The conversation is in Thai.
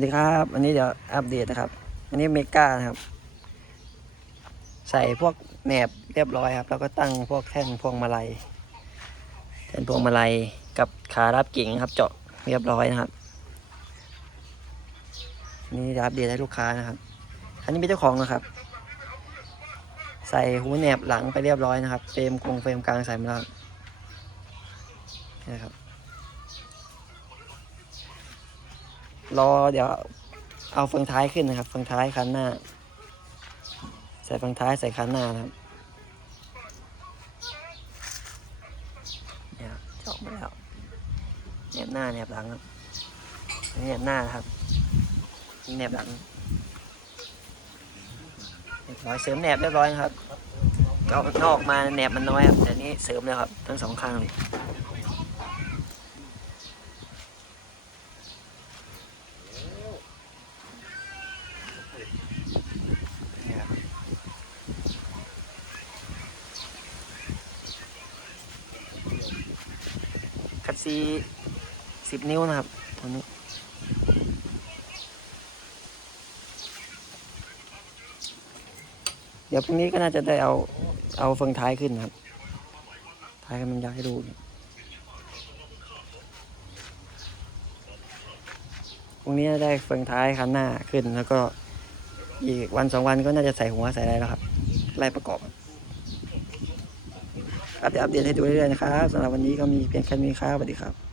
วัสดีครับวันนี้เดี๋ยวอัปเดตนะครับอันนี้เมกานะครับ ใส่พวกแหนบเรียบร้อยครับ แล้วก็ตั้งพวกแท่นพวงมาลัยแท่นพวงมาลัยกับขารับกิ่งครับ เจาะเรียบร้อยนะครับนนี่จะอัปเดตให้ลูกค้านะครับ อันนี้เป็นเจ้าของนะครับ ใส่หูแหนบหลังไปเรียบร้อยนะครับเฟรมกงเฟรมกลางใส่มาแล้วนะครับ รอเดี๋ยวเอาเฟืองท้ายขึ้นนะครับ เฟืองท้ายคันหน้า ใส่เฟืองท้ายใส่คันหน้านะครับเนี่ยครับเจาะมาแล้วแนบหน้าแนบหลังครับอันนี้แนบหน้านะครับนี่แนบหลังเรียบร้อยเสริมแนบเรียบร้อยนะครับเอานอกมาแนบมันน้อยครับแต่นี้เสริมแล้วครับ ทั้งสองข้างเลย คัดซีสิบนิ้วนะครับตัวนี้เดี๋ยวพรุ่งนี้ก็น่าจะได้เอาเอาเฟืองท้ายขึ้นครับ ท้ายกันมันยากให้ดูพรุ่งนี้ได้เฟืองท้ายคันหน้าขึ้นแล้วก็อีกวันสองวันก็น่าจะใส่หัวใส่อะไรแล้วครับ ไล่ประกอบ ครับเดี๋ยวอัปเดตให้ดูเรื่อยๆนะครับสำหรับวันนี้ก็มีเพียงแค่นี้ครับสวัสดีครับ